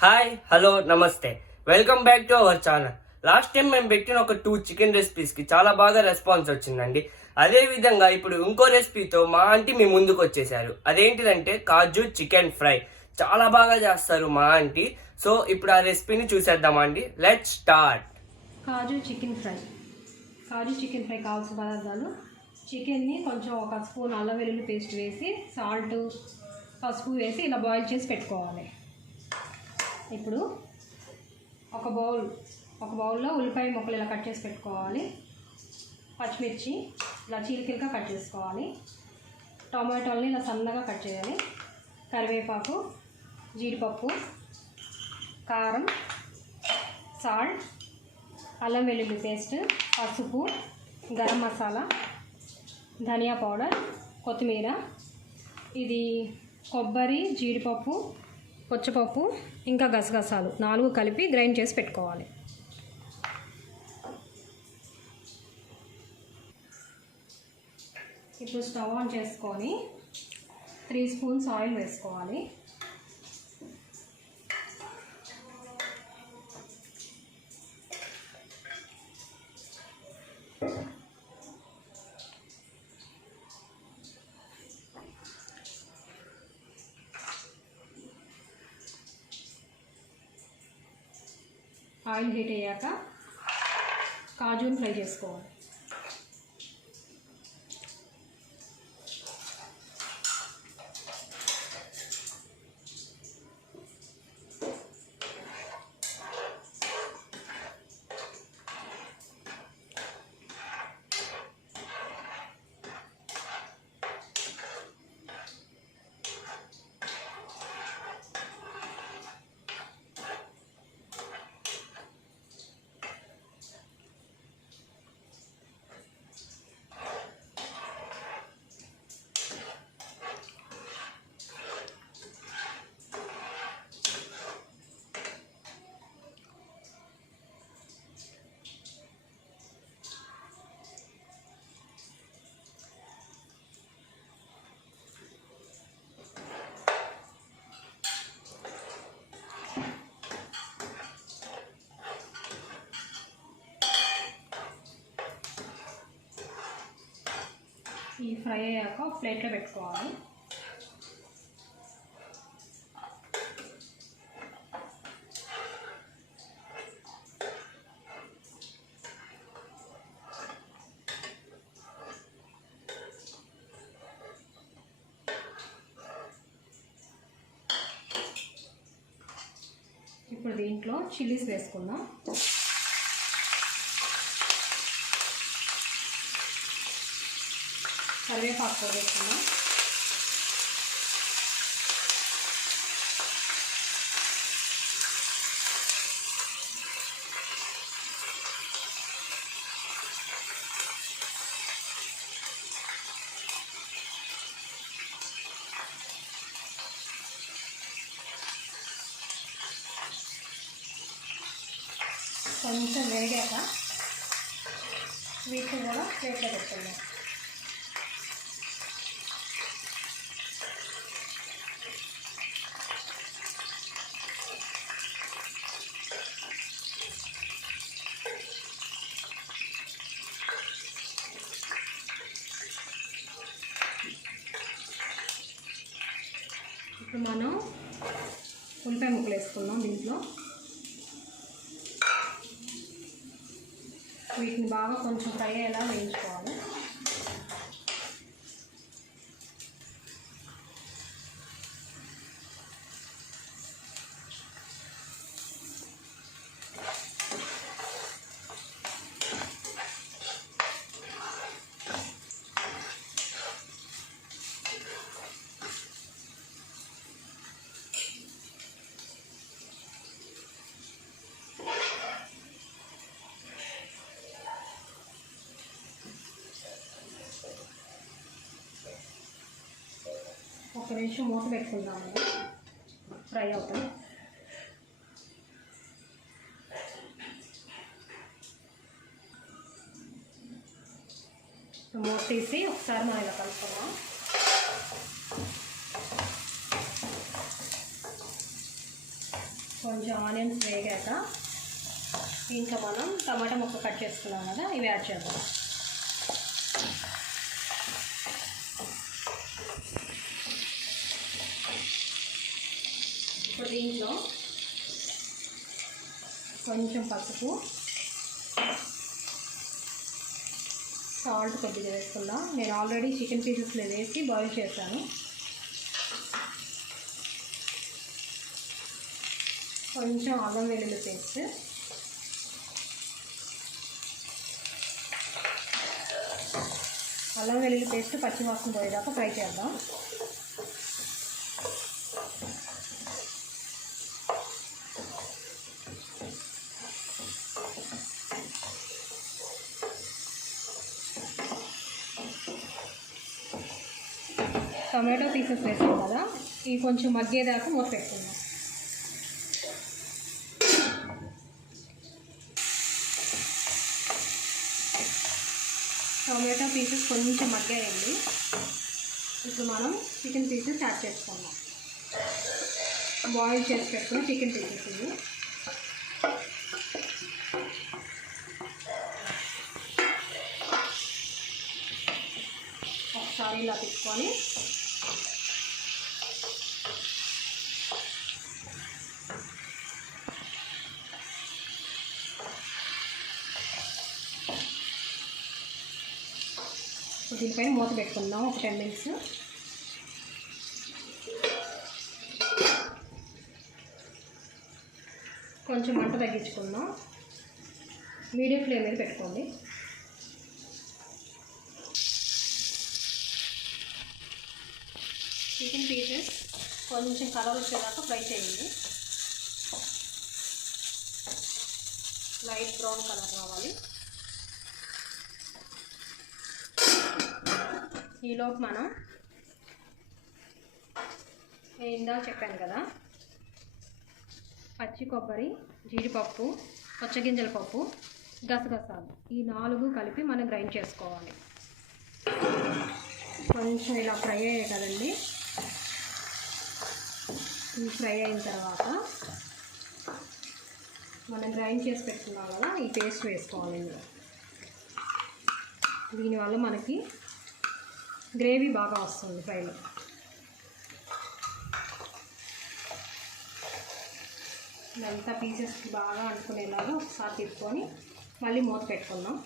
Hi hello నమస్తే, welcome back to our channel. Last time మేము పెట్టిన ఒక 2 చికెన్ రెసిపీస్కి చాలా బాగా రెస్పాన్స్ వచ్చిందండి. అదే విధంగా ఇప్పుడు ఇంకో రెసిపీతో మా ఆంటీ మీ ముందుకు వచ్చేసారు. అదేంటిదంటే కాజు చికెన్ ఫ్రై. చాలా బాగా చేస్తారు మా ఆంటీ. సో ఇప్పుడు ఆ రెసిపీని చూసేద్దామా అండి. Let's start. Kaju chicken fry కావాల్సిన పదార్థాలు: చికెన్ని కొంచెం ఒక స్పూన్ అల్లం వెల్లుల్లి పేస్ట్ వేసి, సాల్ట్, పసుపు వేసి ఇలా బాయిల్ చేసి పెట్టుకోవాలి. ఇప్పుడు ఒక బౌల్లో ఉల్లిపాయ ముక్కలు ఇలా కట్ చేసి పెట్టుకోవాలి. పచ్చిమిర్చి ఇలా చీలికలుగా కట్ చేసుకోవాలి. టమాటోల్ని ఇలా సన్నగా కట్ చేయాలి. కరివేపాకు, జీడిపప్పు, కారం, సాల్ట్, అల్లం వెల్లుల్లి పేస్ట్, పసుపు, గరం మసాలా, ధనియా పౌడర్, కొత్తిమీర. ఇది కొబ్బరి, జీడిపప్పు, పచ్చిపప్పు, ఇంకా గసగసాలు 4 కలిపి గ్రైండ్ చేసి పెట్టుకోవాలి. ఇప్పుడు స్టవ్ ఆన్ చేసుకొని 3 స్పూన్స్ ఆయిల్ వేసుకోవాలి. ఆయిల్ హీట్ అయ్యాక కాజుని ఫ్రై చేసుకోవాలి. ఈ ఫ్రై అయ్యాక ప్లేట్లో పెట్టుకోవాలి. ఇప్పుడు దీంట్లో చిల్లీస్ వేసుకుందాం. కరివేపాకు వేసుకుందాం. కొంచెం వేగాక వీటిని కూడా ప్లేట్లో పెట్టుకుందాం. ఇప్పుడు మనం ఉల్లిపాయ ముక్కలు వేసుకుందాం. దీంట్లో వీటిని బాగా కొంచెం ఫ్రై అయ్యేలా వేయించుకోవాలి. ఒక నిమిషం మూత పెట్టుకుందాము, ఫ్రై అవుతుంది. మూత తీసి ఒకసారి మనం ఇలా కలుపుకుందాం. కొంచెం ఆనియన్స్ వేగాక దీంట్లో మనం టమాటా ముక్క కట్ చేసుకున్నాం కదా, ఇవి యాడ్ చేద్దాం. ఇప్పుడు దీంట్లో కొంచెం పసుపు, సాల్ట్ కొద్దిగా వేసుకుందాం. నేను ఆల్రెడీ చికెన్ పీసెస్లో వేసి బాయిల్ చేశాను. కొంచెం అల్లం వెల్లుల్లి పేస్ట్, అల్లం వెల్లుల్లి పేస్ట్ పచ్చివాసన పోయేదాకా ఫ్రై చేద్దాం. టమాటో పీసెస్ వేసాం కదా, ఇవి కొంచెం మగ్గేదాకా మూత పెట్టుకుందాం. టమాటో పీసెస్ కొంచెం మగ్గాయండి. ఇప్పుడు మనం చికెన్ పీసెస్ యాడ్ చేసుకుందాం. బాయిల్ చేసి పెట్టుకుని చికెన్ పీసెస్ ఇవి. ఒకసారి ఇలా తిప్పుకొని దీనిపైన మూత పెట్టుకుందాం ఒక 10 మినిట్స్. కొంచెం మంట తగ్గించుకుందాం, మీడియం ఫ్లేమ్ మీద పెట్టుకోండి. చికెన్ పీసెస్ కొంచెం కలర్ వచ్చేదాకా ఫ్రై చేయండి. లైట్ బ్రౌన్ కలర్ రావాలి. ఈలోపు మనం ఇందాక చెప్పాను కదా, పచ్చి కొబ్బరి, జీడిపప్పు, పచ్చగింజల పప్పు, గసగసాలు, ఈ 4 కలిపి మనం గ్రైండ్ చేసుకోవాలి. కొంచెం ఇలా ఫ్రై అయ్యాయి కదండి. ఈ ఫ్రై అయిన తర్వాత మనం గ్రైండ్ చేసి పెట్టుకున్నాం కదా, ఈ పేస్ట్ వేసుకోవాలి ఇందులో. దీనివల్ల మనకి గ్రేవీ బాగా వస్తుంది ఫ్రైలో. ఇదంతా పీసెస్కి బాగా అంటుకునేలాగా ఒకసారి తిప్పుకొని మళ్ళీ మూత పెట్టుకుందాం.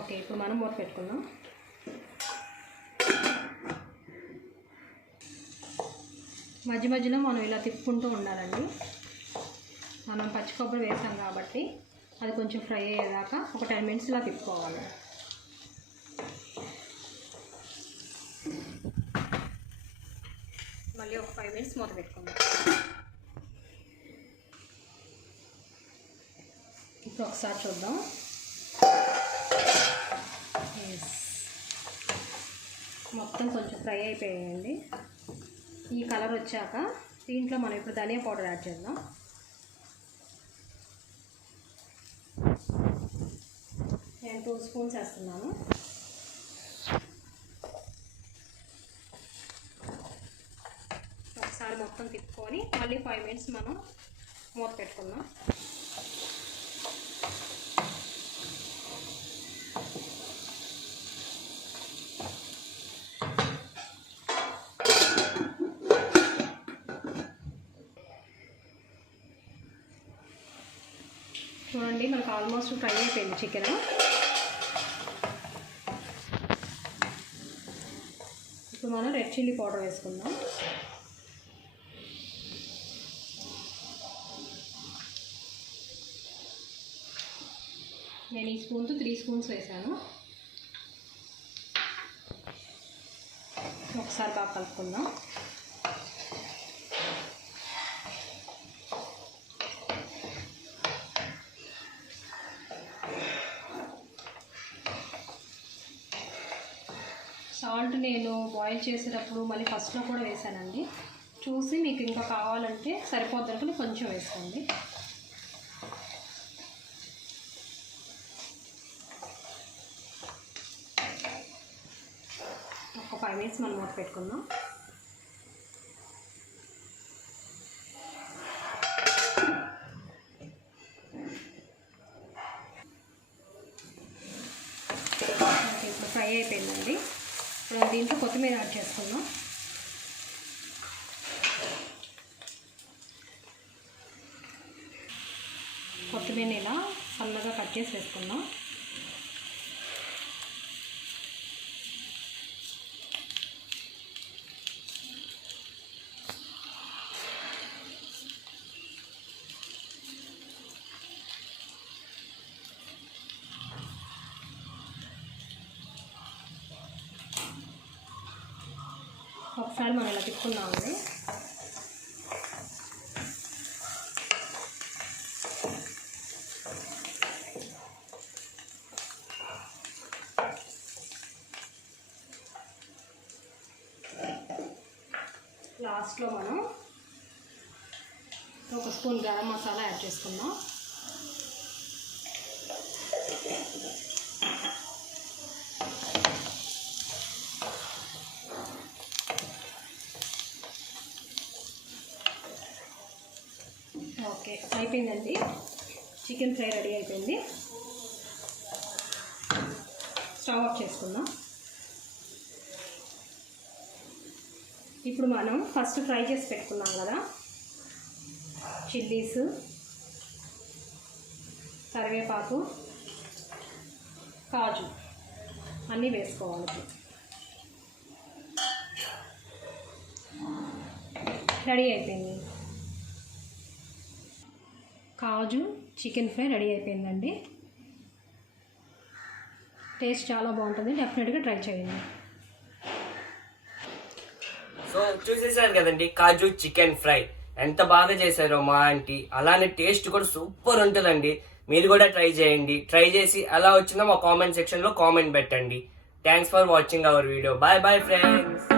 ఓకే, ఇప్పుడు మనం మూత పెట్టుకుందాం. మధ్య మధ్యలో మనం ఇలా తిప్పుకుంటూ ఉండాలండి. మనం పచ్చి కొబ్బరి వేసాం కాబట్టి అది కొంచెం ఫ్రై అయ్యేదాకా ఒక 10 మినిట్స్ ఇలా తిప్పుకోవాలి. మళ్ళీ ఒక 5 మినిట్స్ మూత పెట్టుకుందాం. ఇప్పుడు ఒకసారి చూద్దాం. మొత్తం కొంచెం ఫ్రై అయిపోయాయండి. ఈ కలర్ వచ్చాక దీంట్లో మనం ఇప్పుడు ధనియా పౌడర్ యాడ్ చేద్దాం. నేను 2 స్పూన్స్ వేస్తున్నాను. ఒకసారి మొత్తం తిప్పుకొని మళ్ళీ 5 మినిట్స్ మనం మూత పెట్టుకుందాం. చూడండి, మనకు ఆల్మోస్ట్ ఫ్రై అయిపోయింది చికెన్. ఇప్పుడు మనం రెడ్ చిల్లీ పౌడర్ వేసుకుందాం. నేను ఈ స్పూన్తో 3 స్పూన్స్ వేసాను. ఒకసారి బాగా కలుపుకుందాం. సాల్ట్ నేను బాయిల్ చేసేటప్పుడు మళ్ళీ ఫస్ట్లో కూడా వేసానండి. చూసి మీకు ఇంకా కావాలంటే సరిపోద్దనుకుని కొంచెం వేసుకోండి. ఒక 5 మినిట్స్ మనం మూత పెట్టుకుందాం. ఇప్పుడు ఫ్రై అయిపోయిందండి. ఇప్పుడు దీంట్లో కొత్తిమీర యాడ్ చేసుకుందాం. కొత్తిమీర ఇలా సన్నగా కట్ చేసి వేసుకుందాం. ఒకసారి మనం ఇలా తిప్పుకుందామండి. లాస్ట్లో మనం ఒక స్పూన్ గరం మసాలా యాడ్ చేసుకుందాం. ఓకే, అయిపోయిందండి. చికెన్ ఫ్రై రెడీ అయిపోయింది. స్టవ్ ఆఫ్ చేసుకుందాం. ఇప్పుడు మనం ఫస్ట్ ఫ్రై చేసి పెట్టుకున్నాం కదా, చిల్లీస్, కరివేపాకు, కాజు అన్నీ వేసుకోవాలి. రెడీ అయిపోయింది. కాజు చికెన్ ఫ్రై రెడీ అయిపోయిందండి. టేస్ట్ చాలా బాగుంటుంది, డెఫినెట్గా ట్రై చేయండి. సో చూసేసారు కదండి కాజు చికెన్ ఫ్రై ఎంత బాగా చేశారో మా ఆంటీ. అలానే టేస్ట్ కూడా సూపర్ ఉంటుందండి. మీరు కూడా ట్రై చేయండి. ట్రై చేసి ఎలా వచ్చిందో మా కామెంట్ సెక్షన్ లో కామెంట్ పెట్టండి. Thanks for watching our video. Bye bye friends.